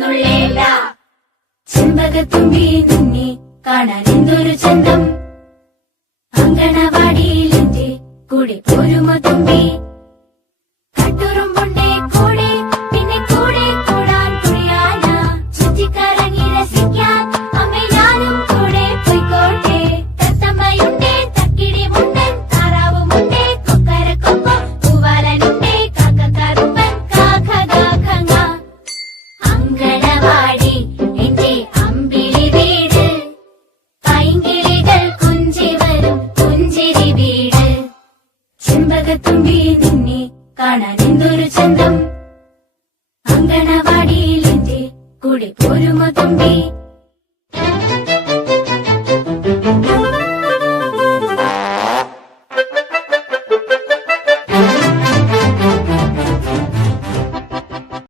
നുള്ളേണ്ട. ചെമ്പകത്തുമ്പി നിന്നെ കാണാൻ എന്തൊരു ചന്തം, അങ്കണവാടിയിലെന്റെ കൂടെ പോരുമോ തുമ്പി. കട്ടുറുമ്പുണ്ടേ കൂടെ, പിന്നെ കൂടെ കൂടാൻ കുടിയാന. ചുറ്റിക്കറങ്ങി രസിക്കാൻ അമ്മേ ഞാനും കൂടെ പോയിക്കോട്ടെ. തത്തമ്മയുണ്ടേ, തക്കിടിമുണ്ടൻ, താറാവുമുണ്ടേ, കൊക്കരക്കൊപ്പം, പൂവാലനുണ്ടേ, കാക്കക്കറുമ്പൻ, കാക്കകാക്കങ്ങ. അങ്കണവാടി എന്റെ അമ്പിളി വീട്, പൈങ്കിളികൾ കുഞ്ചി വരും പുഞ്ചിരി വീട്. ചെമ്പകത്തുമ്പി നിന്നെ കാണാൻ എന്തൊരു ചന്തം, അങ്കണവാടിയിലെന്റെ കൂടെ പോരുമോ തുമ്പി.